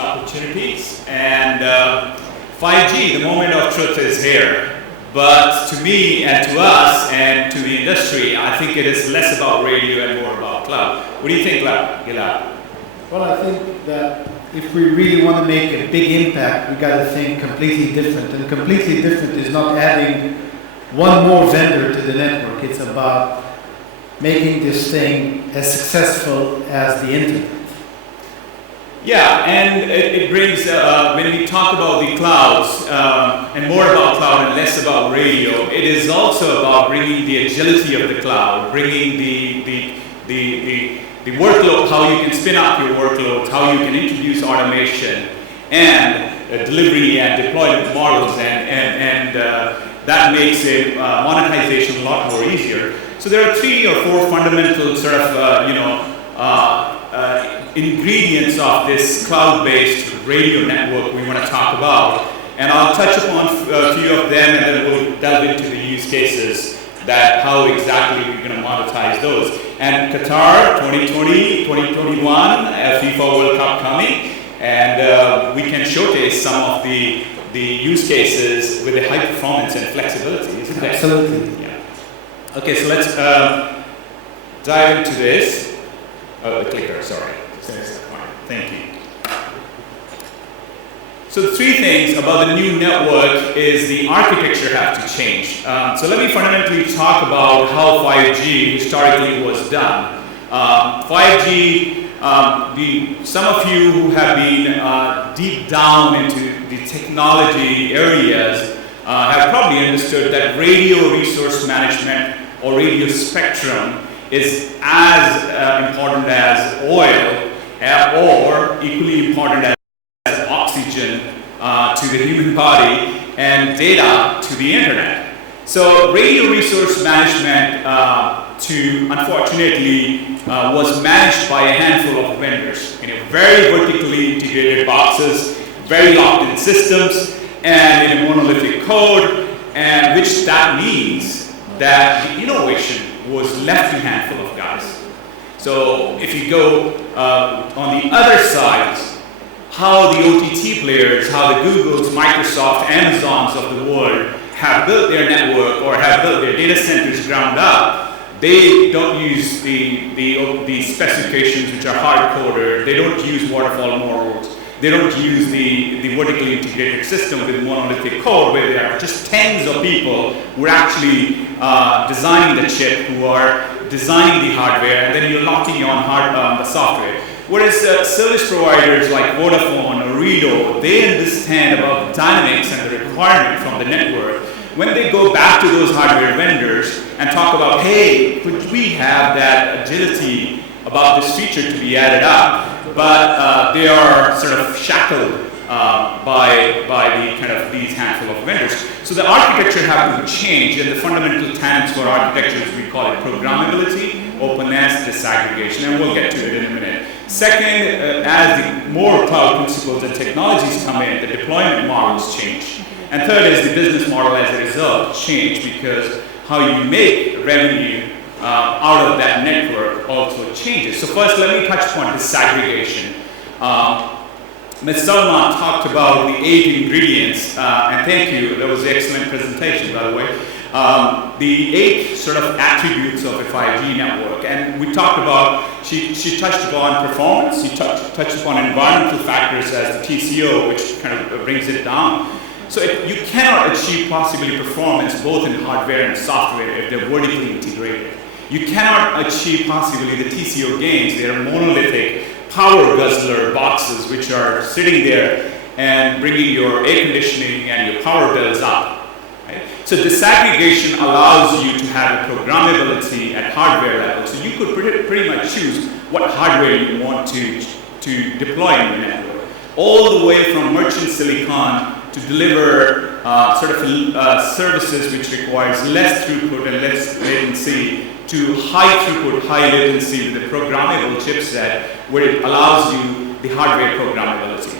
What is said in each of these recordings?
opportunities. And 5G, the moment of truth is here. But to me and to us and to the industry, I think it is less about radio and more about cloud. What do you think, Gilad? Well, I think that if we really want to make a big impact, we got to think completely different. And completely different is not adding one more vendor to the network. It's about making this thing as successful as the internet. Yeah, and it brings, when we talk about the clouds, and more about cloud and less about radio, it is also about bringing the agility of the cloud, bringing the workload, how you can spin up your workloads, how you can introduce automation, and delivery and deployment models, and that makes it monetization a lot more easier. So there are 3 or 4 fundamental sort of, ingredients of this cloud-based radio network we want to talk about. And I'll touch upon a few of them, and then we'll delve into the use cases, that how exactly we're going to monetize those. And Qatar 2020, 2021, FIFA World Cup coming, and we can showcase some of the use cases with the high performance and flexibility, isn't it? Absolutely. Yeah. Okay, so let's dive into this. Oh, the clicker, sorry. Thank you. So the 3 things about the new network is the architecture has to change. So let me fundamentally talk about how 5G historically was done. 5G, some of you who have been deep down into the technology areas have probably understood that radio resource management or radio spectrum is as important as oil, or equally important as oxygen to the human body and data to the internet. So radio resource management, unfortunately, was managed by a handful of vendors. Very vertically integrated boxes, very locked in systems, and in a monolithic code, and which that means that the innovation was left to a handful of guys. So if you go on the other side, how the OTT players, how the Googles, Microsoft, Amazons of the world have built their network or have built their data centers ground up, they don't use the specifications which are hard-coded. They don't use waterfall models. They don't use the vertically integrated system with monolithic code where there are just tens of people who are actually designing the chip, who are designing the hardware, and then you're locking on the software. Whereas service providers like Vodafone or Redo, they understand about the dynamics and the requirement from the network. When they go back to those hardware vendors and talk about, hey, could we have that agility about this feature to be added up? But they are sort of shackled by the kind of these handful of vendors. So the architecture has to change, and the fundamental tenets for architecture, we call it programmability, openness, disaggregation, and we'll get to it in a minute. Second, as the more cloud principles and technologies come in, the deployment models change. And third is the business model as a result change, because how you make revenue out of that network also changes. So first, let me touch upon disaggregation. Ms. Sharma talked about the 8 ingredients, and thank you, that was an excellent presentation, by the way. The 8 sort of attributes of a 5G network, and we talked about, she touched upon performance, she touched upon environmental factors as the TCO, which kind of brings it down. So you cannot achieve possibly performance both in hardware and software if they're vertically integrated. You cannot achieve possibly the TCO gains. They are monolithic power guzzler boxes which are sitting there and bringing your air conditioning and your power bills up. Right? So disaggregation allows you to have a programmability at hardware level. So you could pretty much choose what hardware you want to deploy in the network. All the way from merchant silicon to deliver sort of services which requires less throughput and less latency, to high throughput, high latency with a programmable chipset where it allows you the hardware programmability.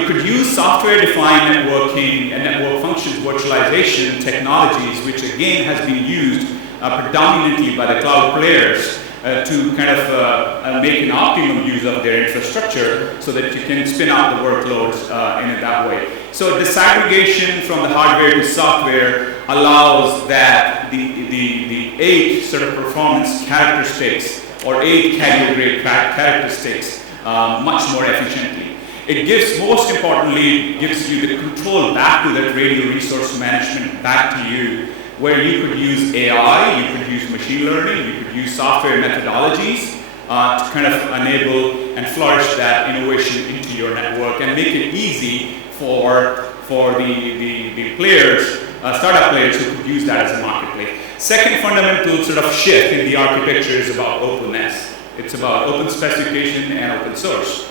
You could use software-defined networking and network functions virtualization technologies, which again has been used predominantly by the cloud players to kind of make an optimum use of their infrastructure so that you can spin out the workloads in it that way. So disaggregation from the hardware to software allows that the 8 sort of performance characteristics or 8 carrier grade characteristics much more efficiently. It gives, most importantly, gives you the control back to that radio resource management back to you, where you could use AI, you could use machine learning, you could use software methodologies to kind of enable and flourish that innovation into your network and make it easy for the players, startup players who could use that as a marketplace. Second fundamental sort of shift in the architecture is about openness. It's about open specification and open source.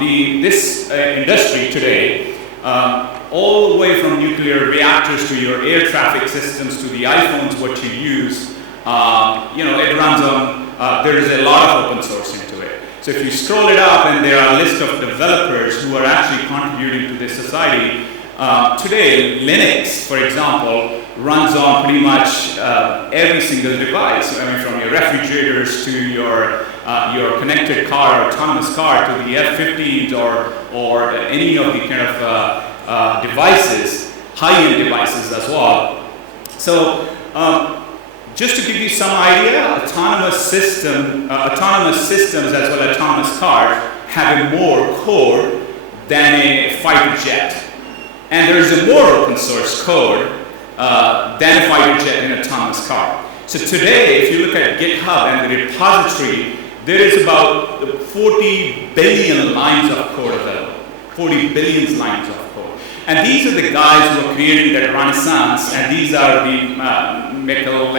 This industry today, all the way from nuclear reactors to your air traffic systems to the iPhones, what you use, it runs on, there is a lot of open source into it. So if you scroll it up and there are a list of developers who are actually contributing to this society, today Linux, for example, runs on pretty much every single device. I mean, from your refrigerators to your connected car, autonomous car, to the F-15s or any of the kind of devices, high-end devices as well. So just to give you some idea, autonomous systems as well as autonomous cars have a more code than a fighter jet. And there is a more open source code than a fighter jet in an autonomous car. So today, if you look at GitHub and the repository, there is about 40 billion lines of code available. 40 billion lines of code. And these are the guys who are creating that renaissance, and these are the Michelangelo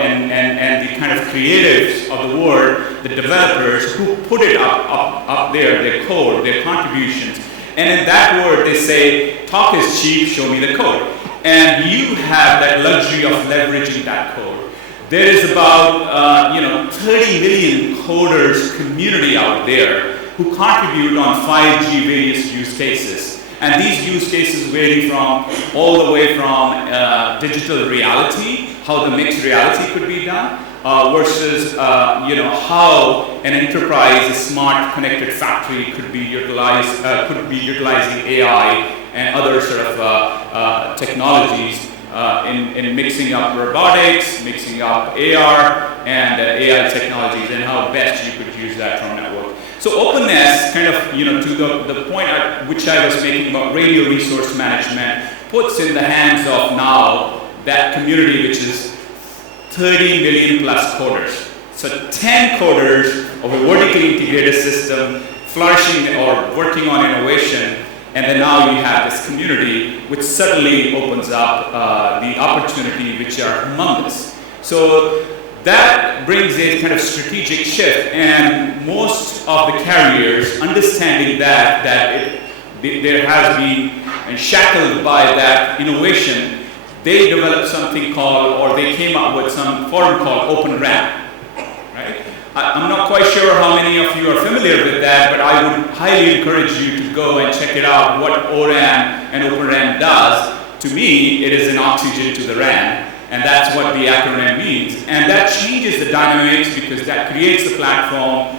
and the kind of creatives of the world, the developers who put it up there, their code, their contributions. And in that word, they say, talk is cheap, show me the code. And you have that luxury of leveraging that code. There is about 30 million coders community out there who contribute on 5G various use cases. And these use cases vary from all the way from digital reality, how the mixed reality could be done, versus how an enterprise, a smart connected factory could be utilizing AI and other sort of technologies in mixing up robotics, mixing up AR and AI technologies, and how best you could use that from network. So openness, kind of, to the point which I was making about radio resource management, puts in the hands of now that community which is 30 million plus coders. So 10 coders of a vertically integrated system flourishing or working on innovation, and then now you have this community which suddenly opens up the opportunity which are humongous. So that brings a kind of strategic shift, and most of the carriers understanding that there has been shackled by that innovation, they developed something called, or they came up with some forum called Open RAN, right? I'm not quite sure how many of you are familiar with that, but I would highly encourage you to go and check it out, what ORAN and Open RAN does. To me, it is an oxygen to the RAN, and that's what the acronym means. And that changes the dynamics because that creates the platform,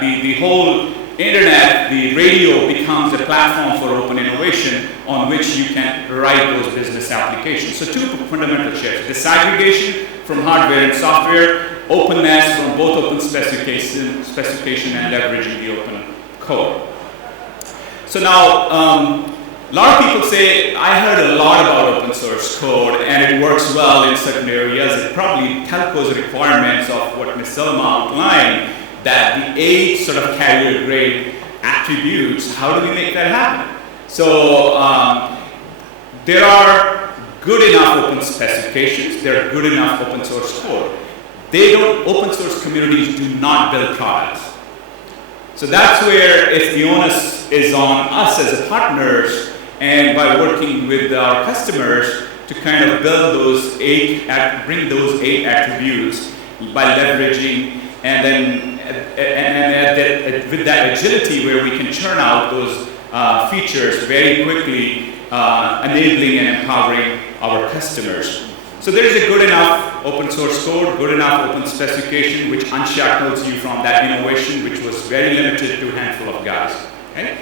the whole internet, the radio becomes a platform for open innovation on which you can write those business applications. So two fundamental shifts: disaggregation from hardware and software, openness from both open specification and leveraging the open code. So now, a lot of people say, I heard a lot about open source code and it works well in certain areas. It probably telcos requirements of what Ms. Selma outlined, that the 8 sort of carrier grade attributes, how do we make that happen? So there are good enough open specifications, there are good enough open source code. Open source communities do not build products. So that's where if the onus is on us as partners, and by working with our customers to kind of build those bring those 8 attributes by leveraging, and then with that agility where we can churn out those features very quickly, enabling and empowering our customers. So there is a good enough open source code, good enough open specification, which unshackles you from that innovation, which was very limited to a handful of guys. Okay?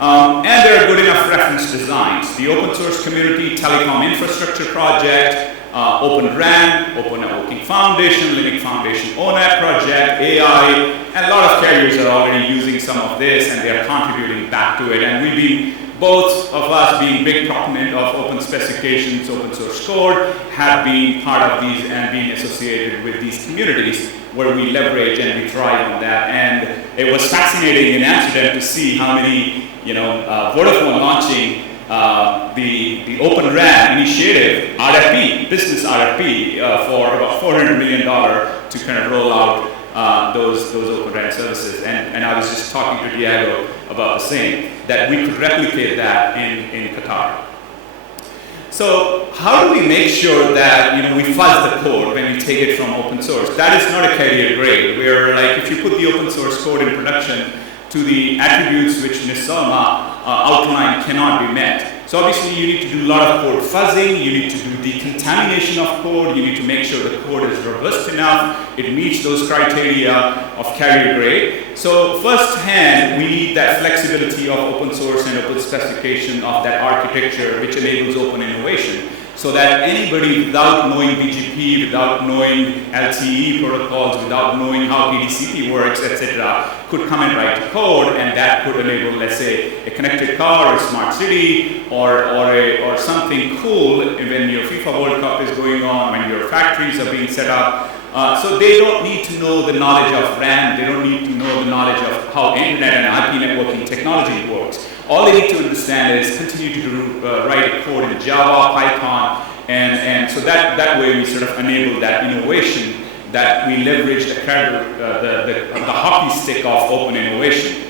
And there are good enough reference designs. The open source community, telecom infrastructure project, Open RAN, Open Networking Foundation, Linux Foundation ONET project, AI, and a lot of carriers are already using some of this and they are contributing back to it. And we've been, both of us being big proponent of open specifications, open source code, have been part of these and being associated with these communities where we leverage and we thrive on that. And it was fascinating in Amsterdam to see how many, Vodafone launching the Open RAN initiative, RFP, business RFP, for about $400 million to kind of roll out those Open RAN services. And I was just talking to Diego about the same, that we could replicate that in Qatar. So how do we make sure that we fuzz the code when we take it from open source? That is not a carrier grade, where like if you put the open source code in production, to the attributes which Ms. Sharma outlined cannot be met. So obviously you need to do a lot of code fuzzing, you need to do decontamination of code, you need to make sure the code is robust enough, it meets those criteria of carrier grade. So firsthand, we need that flexibility of open source and open specification of that architecture which enables open innovation. So that anybody without knowing BGP, without knowing LTE protocols, without knowing how PDCP works, etc., could come and write code, and that could enable, let's say, a connected car or a smart city or something cool when your FIFA World Cup is going on, when your factories are being set up. So they don't need to know the knowledge of RAM, they don't need to know the knowledge of how internet and IP networking technology works. All they need to understand is continue to write code in Java, Python, and so that way we sort of enable that innovation, that we leverage the hockey stick of open innovation,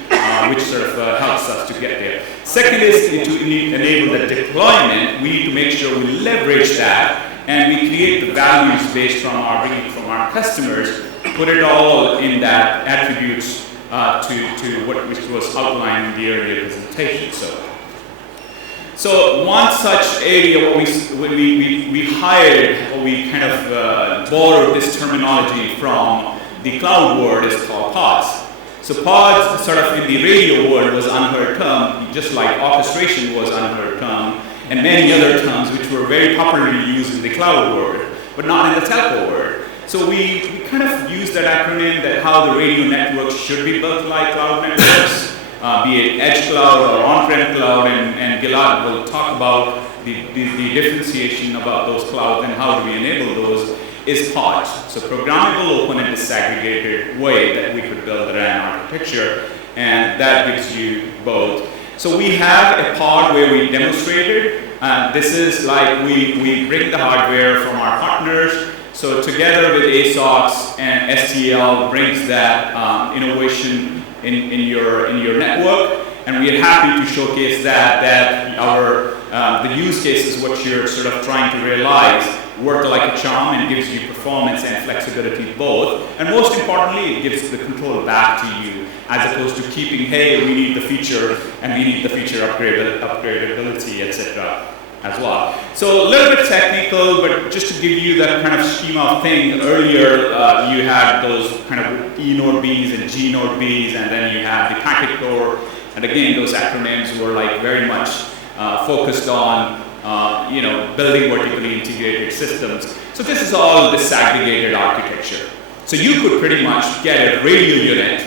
which sort of helps us to get there. Second is to enable the deployment. We need to make sure we leverage that and we create the values based from our customers, put it all in that attributes to what was outlined in the earlier presentation. So one such area we hired, or we kind of borrowed this terminology from the cloud world, is called pods. So pods, sort of in the radio world, was unheard term, just like orchestration was unheard term, and many other terms which were very popularly used in the cloud world, but not in the telco world. So we kind of use that acronym, that how the radio networks should be built like cloud networks, be it edge cloud or on-prem cloud, and Gilad will talk about the differentiation about those clouds and how do we enable those, is pods. So programmable, open, and disaggregated way that we could build a RAN architecture, and that gives you both. So we have a pod where we demonstrated, this is like we bring the hardware from our partners. So together with ASOCS and STL brings that innovation in your network, and we are happy to showcase that our the use cases what you're sort of trying to realize work like a charm and gives you performance and flexibility both, and most importantly it gives the control back to you as opposed to keeping, hey, we need the feature and we need the feature upgradability, etc. as well. So a little bit technical, but just to give you that kind of schema of thing, earlier you had those kind of E node Bs and G node Bs, and then you had the packet core, and again those acronyms were like very much focused on building vertically integrated systems. So this is all disaggregated architecture. So you could pretty much get a radio unit,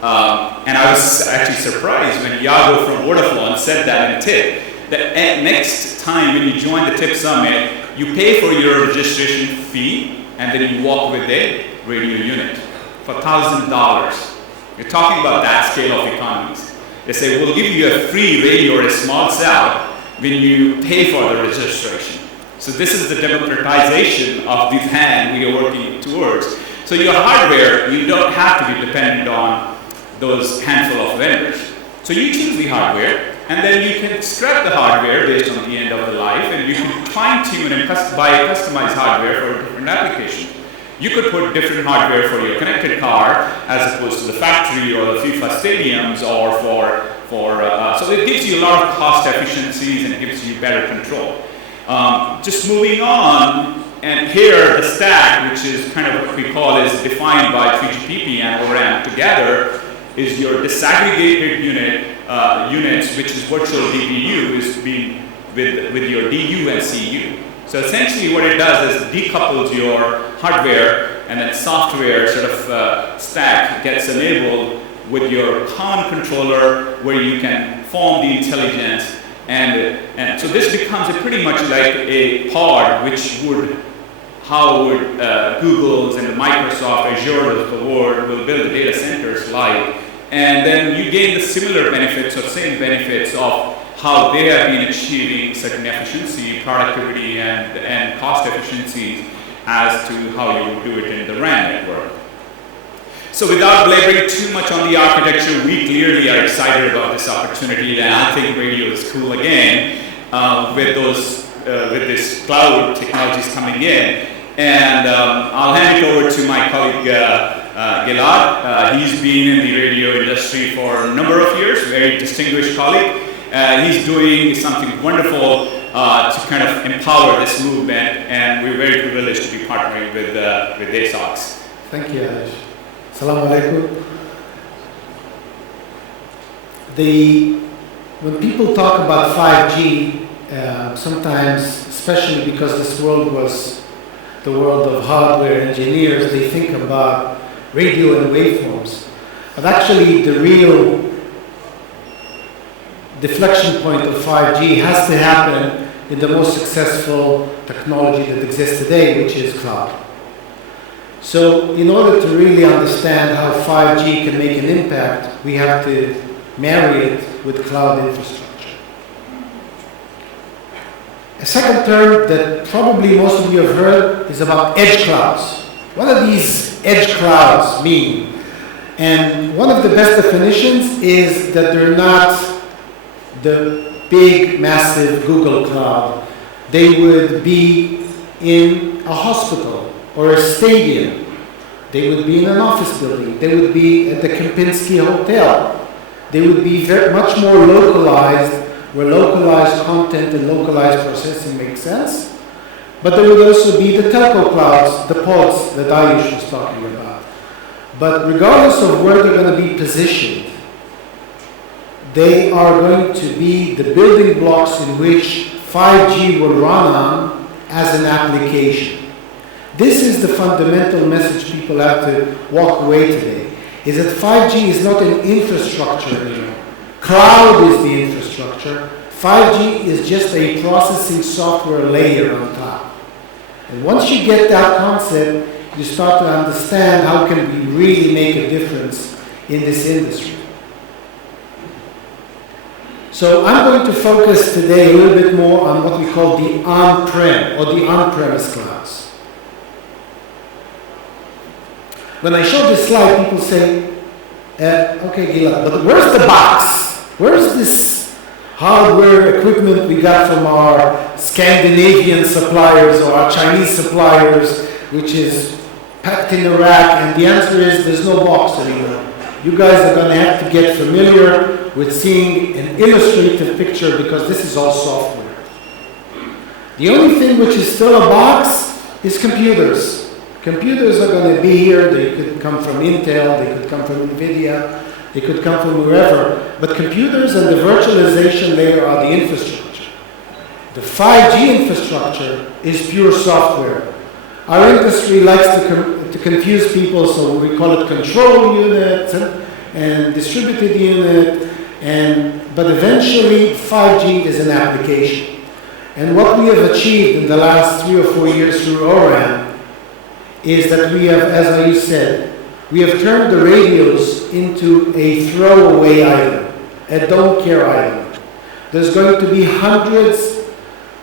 and I was actually surprised when Iago from Vodafone said that in a tip, that next time when you join the TIP Summit, you pay for your registration fee, and then you walk with a radio unit for $1,000. You're talking about that scale of economies. They say, we'll give you a free radio or a small cell when you pay for the registration. So this is the democratization of the hand we are working towards. So your hardware, you don't have to be dependent on those handful of vendors. So you choose the hardware, and then you can scrap the hardware based on the end of the life, and you can fine-tune and buy customized hardware for a different application. You could put different hardware for your connected car as opposed to the factory or the FIFA stadiums, or so it gives you a lot of cost efficiencies and it gives you better control. Just moving on, And here, the stack, which is kind of what we call is defined by 3GPP and ORAN together, is your disaggregated units, which is virtual DPU, is being with your DU and CU. So essentially what it does is decouples your hardware and then software sort of stack gets enabled with your common controller where you can form the intelligence. And so this becomes pretty much like a pod, which would, how would Google's and Microsoft, Azure of the world will build data centers like. And then you gain the similar benefits or same benefits of how they have been achieving certain efficiency, productivity, and cost efficiencies as to how you would do it in the RAN network. So without belaboring too much on the architecture, we clearly are excited about this opportunity, and I think radio is cool again with this cloud technologies coming in. And I'll hand it over to my colleague Gilad. He's been in the radio industry for a number of years, very distinguished colleague. He's doing something wonderful to kind of empower this movement, and we're very privileged to be partnering with ASOCS. Thank you, Ayush. Assalamu alaikum. When people talk about 5G, sometimes, especially because this world was the world of hardware engineers, they think about radio and waveforms. But actually, the real deflection point of 5G has to happen in the most successful technology that exists today, which is cloud. So in order to really understand how 5G can make an impact, we have to marry it with cloud infrastructure. A second term that probably most of you have heard is about edge clouds. What do these edge clouds mean? And one of the best definitions is that they're not the big, massive Google cloud. They would be in a hospital or a stadium. They would be in an office building. They would be at the Kempinski Hotel. They would be much more localized, where localized content and localized processing makes sense. But there would also be the telco clouds, the pods that Ayush was talking about. But regardless of where they're going to be positioned, they are going to be the building blocks in which 5G will run on as an application. This is the fundamental message people have to walk away today, is that 5G is not an infrastructure anymore. Cloud is the infrastructure. 5G is just a processing software layer on top. And once you get that concept, you start to understand how can we really make a difference in this industry. So I'm going to focus today a little bit more on what we call the on-prem or the on-premise clouds. When I show this slide, people say, okay, Gilad, but where's the box? Where's this hardware equipment we got from our Scandinavian suppliers or our Chinese suppliers, which is packed in a rack? And the answer is there's no box anymore. You guys are going to have to get familiar with seeing an illustrative picture because this is all software. The only thing which is still a box is computers. Computers are going to be here. They could come from Intel, they could come from NVIDIA, they could come from wherever. But computers and the virtualization layer are the infrastructure. The 5G infrastructure is pure software. Our industry likes to confuse people, so we call it control unit and distributed unit, but eventually 5G is an application. And what we have achieved in the last 3 or 4 years through ORAN is that we have, as Ayush said, we have turned the radios into a throwaway item, a don't care item. There's going to be hundreds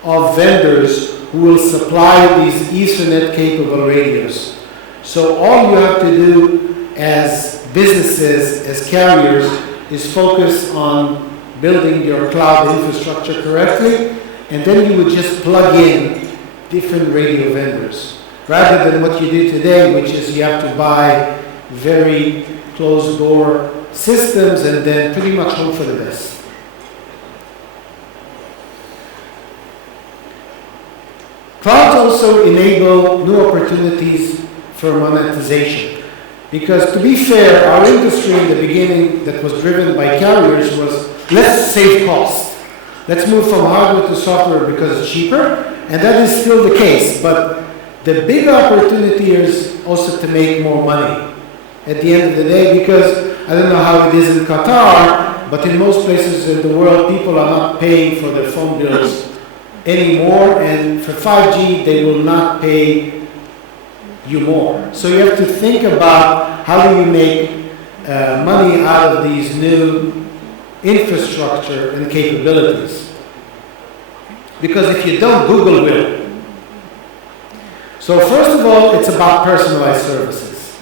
of vendors who will supply these Ethernet capable radios. So all you have to do as businesses, as carriers, is focus on building your cloud infrastructure correctly, and then you would just plug in different radio vendors, rather than what you do today, which is you have to buy very closed door systems and then pretty much hope for the best. Clouds also enable new opportunities for monetization. Because to be fair, our industry in the beginning that was driven by carriers was, let's save cost. Let's move from hardware to software because it's cheaper, and that is still the case. But the big opportunity is also to make more money at the end of the day, because I don't know how it is in Qatar, but in most places in the world, people are not paying for their phone bills anymore, and for 5G, they will not pay you more. So you have to think about how do you make money out of these new infrastructure and capabilities. Because if you don't, Google will. So first of all, it's about personalized services.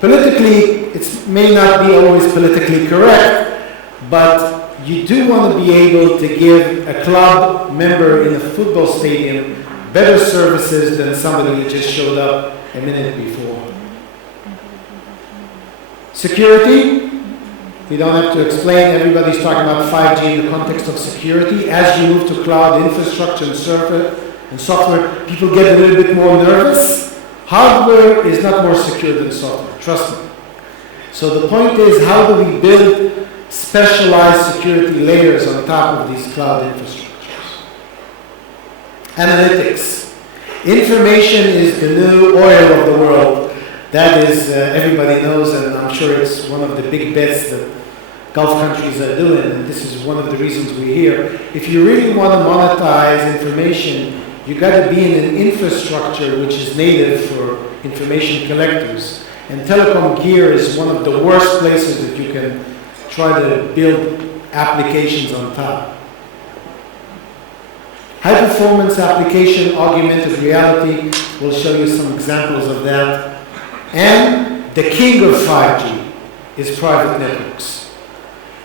Politically, it may not be always politically correct, but you do want to be able to give a club member in a football stadium better services than somebody who just showed up a minute before. Security, we don't have to explain. Everybody's talking about 5G in the context of security. As you move to cloud infrastructure and software, people get a little bit more nervous. Hardware is not more secure than software, trust me. So the point is, how do we build specialized security layers on top of these cloud infrastructures? Analytics. Information is the new oil of the world. That is, everybody knows, and I'm sure it's one of the big bets that Gulf countries are doing, and this is one of the reasons we're here. If you really want to monetize information, you got to be in an infrastructure which is native for information collectors. And telecom gear is one of the worst places that you can try to build applications on top. High performance application, augmented reality, we'll show you some examples of that. And the king of 5G is private networks.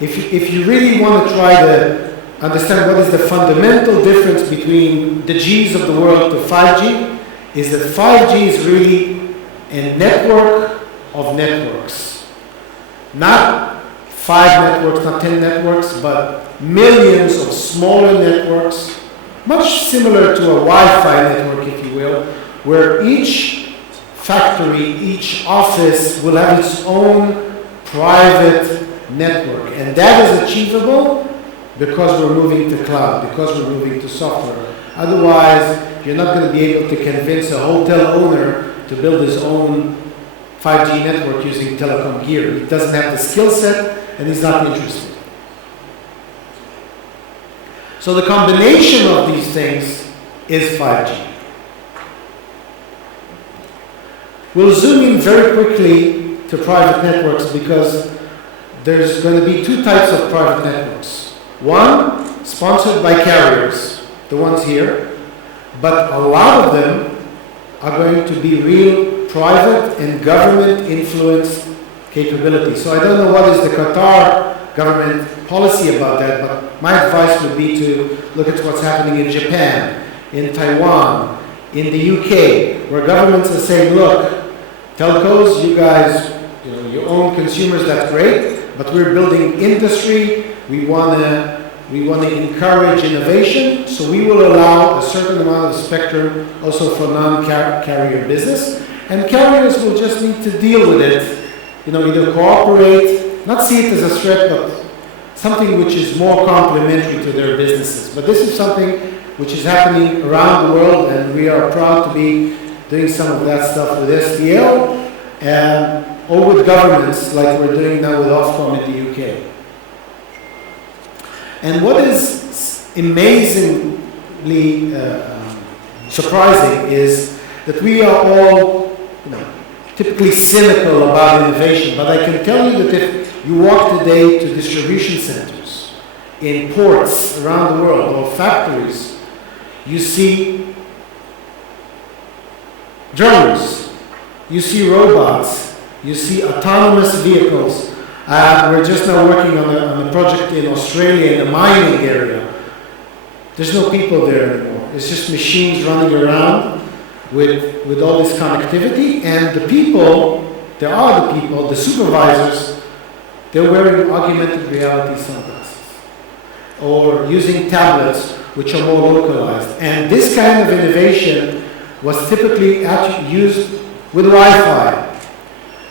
If you really want to try to understand what is the fundamental difference between the Gs of the world to 5G, is that 5G is really a network of networks. Not 5 networks, not 10 networks, but millions of smaller networks, much similar to a Wi-Fi network, if you will, where each factory, each office will have its own private network. And that is achievable because we're moving to cloud, because we're moving to software. Otherwise, you're not going to be able to convince a hotel owner to build his own 5G network using telecom gear. He doesn't have the skill set, and he's not interested. So the combination of these things is 5G. We'll zoom in very quickly to private networks because there's going to be two types of private networks. One, sponsored by carriers, the ones here, but a lot of them are going to be real private and government-influenced capabilities. So I don't know what is the Qatar government policy about that, but my advice would be to look at what's happening in Japan, in Taiwan, in the UK, where governments are saying, look, telcos, you guys, you own consumers, that's great, but we're building industry, we want to encourage innovation, so we will allow a certain amount of spectrum also for non-carrier business, and carriers will just need to deal with it, either cooperate, not see it as a threat, but something which is more complementary to their businesses. But this is something which is happening around the world, and we are proud to be doing some of that stuff with SDL, or with governments like we're doing now with Ofcom in the UK. And what is amazingly surprising is that we are all typically cynical about innovation, but I can tell you that if you walk today to distribution centers in ports around the world or factories, you see drones, you see robots, you see autonomous vehicles. We're just now working on a project in Australia in the mining area. There's no people there anymore. It's just machines running around with all this connectivity, and the supervisors, they're wearing augmented reality sunglasses or using tablets which are more localized. And this kind of innovation was typically used with Wi-Fi.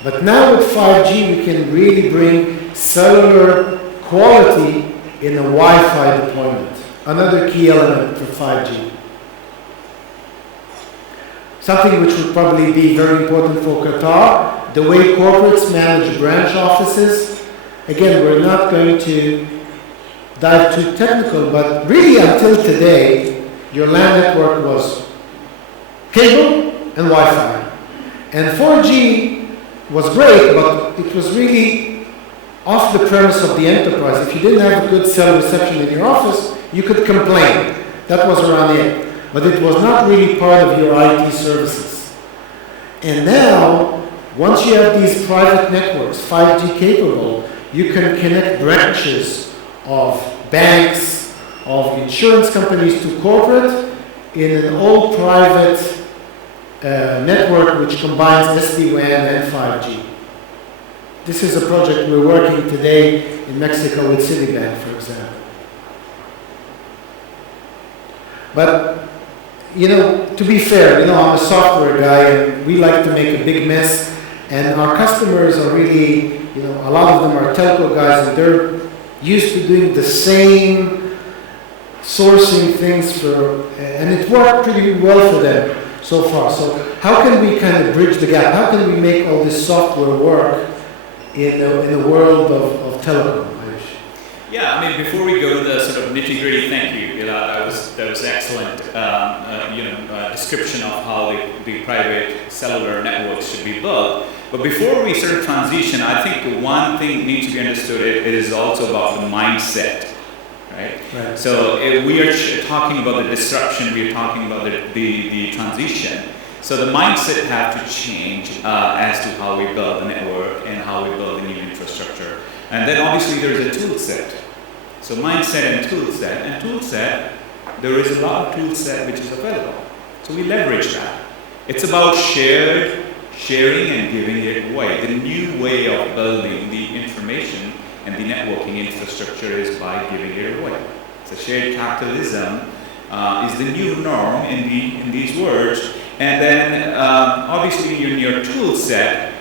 But now with 5G, we can really bring cellular quality in a Wi-Fi deployment. Another key element for 5G. Something which would probably be very important for Qatar, the way corporates manage branch offices. Again, we're not going to dive too technical, but really until today, your LAN network was cable and Wi-Fi. And 4G was great, but it was really off the premise of the enterprise. If you didn't have a good cell reception in your office, you could complain. That was around it. But it was not really part of your IT services. And now, once you have these private networks, 5G capable, you can connect branches of banks, of insurance companies to corporate in an all private network which combines SD-WAN and 5G. This is a project we're working today in Mexico with Citibank, for example. But, to be fair, I'm a software guy and we like to make a big mess, and our customers are really, a lot of them are telco guys and they're used to doing the same sourcing things and it worked pretty well for them so far. So how can we kind of bridge the gap? How can we make all this software work in the world of telecom? Yeah, before we go to the sort of nitty-gritty, thank you, Gilad. That was excellent, description of how the private cellular networks should be built. But before we sort of transition, I think one thing needs to be understood. It is also about the mindset, right? So we are talking about the disruption. We are talking about the transition. So the mindset have to change as to how we build the network and how we build the new infrastructure. And then obviously there is a tool set. So mindset and tool set. And tool set, there is a lot of tool set which is available. So we leverage that. It's about sharing and giving it away. The new way of building the information and the networking infrastructure is by giving it away. So shared capitalism is the new norm in these words. And then obviously in your tool set,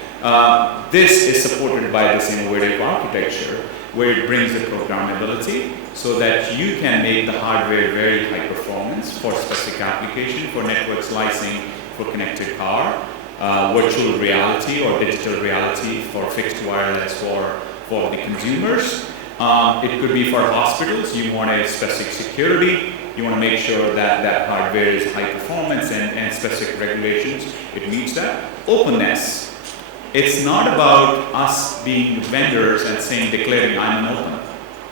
this is supported by this innovative architecture where it brings the programmability so that you can make the hardware very high performance for specific application, for network slicing, for connected car, virtual reality or digital reality for fixed wireless for the consumers. It could be for hospitals. You want a specific security. You want to make sure that hardware is high performance and specific regulations. It meets that. Openness. It's not about us being vendors and declaring I'm an open.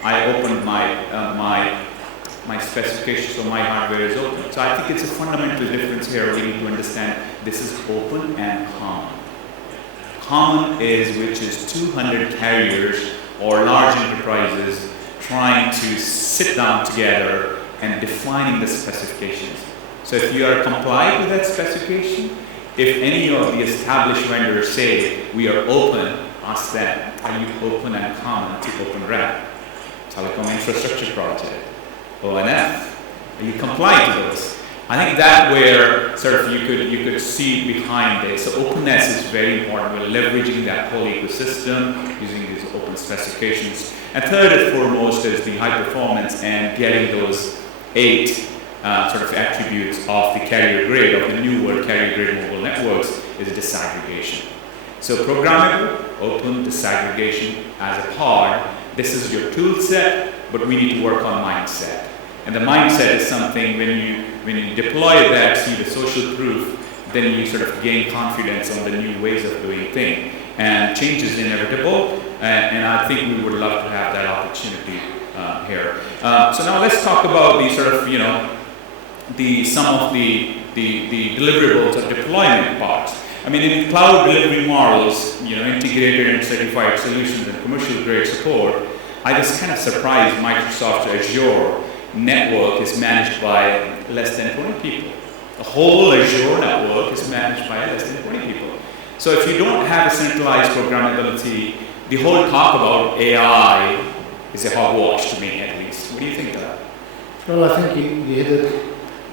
I opened my specifications, so my hardware is open. So I think it's a fundamental difference here. We need to understand this is open and common. Common which is 200 carriers or large enterprises trying to sit down together and defining the specifications. So if you are compliant with that specification, if any of the established vendors say we are open, ask them, are you open and common to Open RAN? Telecom Infrastructure Project, ONF, are you compliant to those? I think that where sort of you could see behind this. So openness is very important. We're leveraging that whole ecosystem using these open specifications. And third and foremost is the high performance and getting those 8 sort of attributes of the carrier grade, of the new world carrier grade mobile networks is disaggregation. So programmable, open, disaggregation as a part. This is your tool set, but we need to work on mindset. And the mindset is something when you deploy that, see the social proof, then you sort of gain confidence on the new ways of doing things. And change is inevitable, and I think we would love to have that opportunity here. So now let's talk about the sort of, some of the deliverables or deployment parts. In cloud delivery models, integrated and certified solutions and commercial grade support, I was kind of surprised Microsoft Azure network is managed by less than 20 people. The whole Azure network is managed by less than 20 people. So if you don't have a centralized programmability, the whole talk about AI is a hogwash to me, at least. What do you think of that? Well, I think you hit it.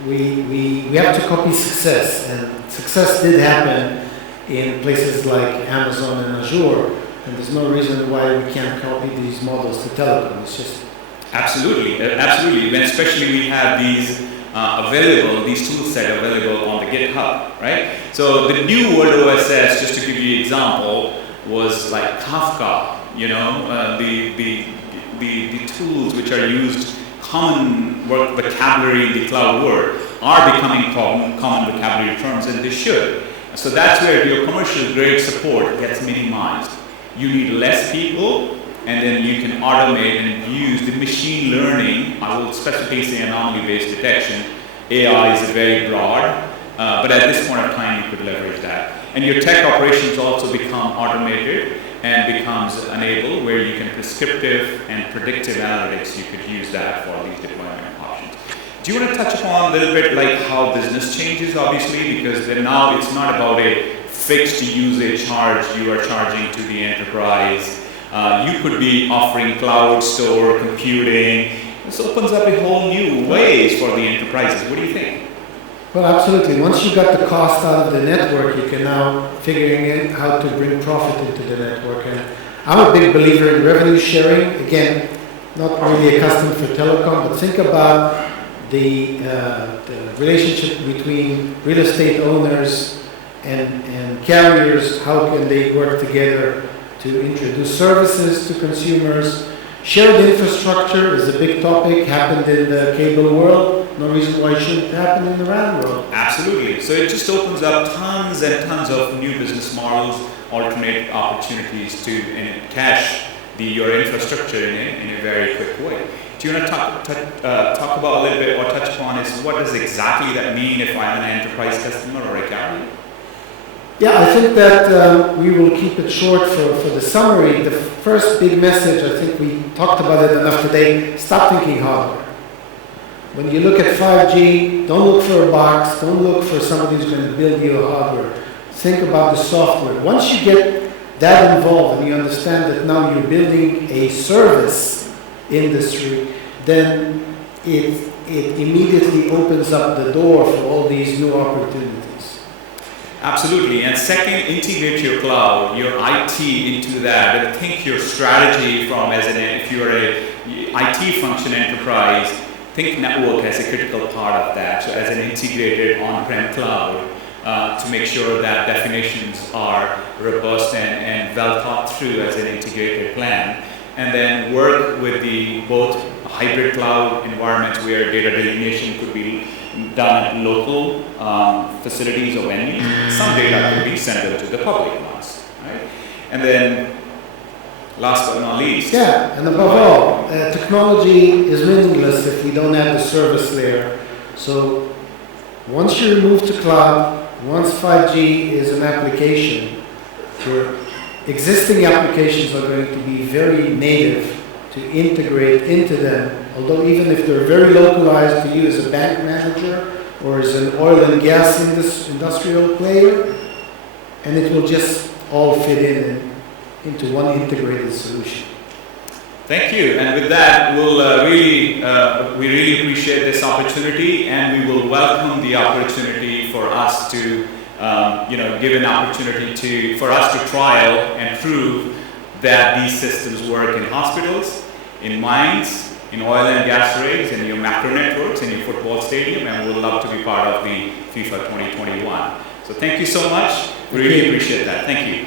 We have to copy success, and success did happen in places like Amazon and Azure, and there's no reason why we can't copy these models to telecom. It's just absolutely. When especially we have these available, these tool set available on the GitHub, right? So the new Word OSS, just to give you an example, was like Kafka. You know, the tools which are used, common vocabulary in the cloud world, are becoming common vocabulary terms, and they should. So that's where your commercial grade support gets minimized. You need less people, and then you can automate and use the machine learning. I will specifically say anomaly-based detection. AI is very broad, but at this point of time, you could leverage that. And your tech operations also become automated and becomes enabled, where you can prescriptive and predictive analytics, you could use that for these deployment options. Do you want to touch upon a little bit like how business changes, obviously, because then now it's not about a fixed usage charge you are charging to the enterprise. You could be offering cloud store computing. This opens up a whole new ways for the enterprises. What do you think? well, absolutely. Once you got the cost out of the network, you can now figuring out how to bring profit into the network. And I'm a big believer in revenue sharing. Again, not really a custom for telecom, but think about the relationship between real estate owners and carriers. How can they work together to introduce services to consumers? Shared infrastructure is a big topic, happened in the cable world. No reason why it shouldn't happen in the RAN world. Absolutely. So it just opens up tons and tons of new business models, alternate opportunities to cash your infrastructure in a very quick way. Do you want to talk about a little bit or touch upon is what does exactly that mean if I'm an enterprise customer or a carrier? Yeah, I think that we will keep it short for the summary. The first big message, I think we talked about it enough today, stop thinking hardware. When you look at 5G, don't look for a box, don't look for somebody who's going to build you a hardware. Think about the software. Once you get that involved and you understand that now you're building a service industry, then it immediately opens up the door for all these new opportunities. Absolutely. And second, integrate your cloud, your IT into that, and think your strategy from if you're a IT function enterprise, think network as a critical part of that. So as an integrated on-prem cloud, to make sure that definitions are robust and well thought through as an integrated plan. And then work with the both hybrid cloud environments where data delineation could be done at local facilities or venues. Some data could be sent out to the public ones, right? And then, last but not least. Yeah, and above all, technology is meaningless if we don't have the service layer. So once you move to cloud, once 5G is an application, your existing applications are going to be very native to integrate into them, although even if they're very localized to you as a bank manager or as an oil and gas industrial player, and it will just all fit into one integrated solution. Thank you. And with that, we really appreciate this opportunity, and we will welcome the opportunity for us to, give an opportunity for us to trial and prove that these systems work in hospitals, in mines, in oil and gas rigs, in your macro networks, in your football stadium, and we would love to be part of the FIFA 2021. So thank you so much. We really appreciate that. Thank you.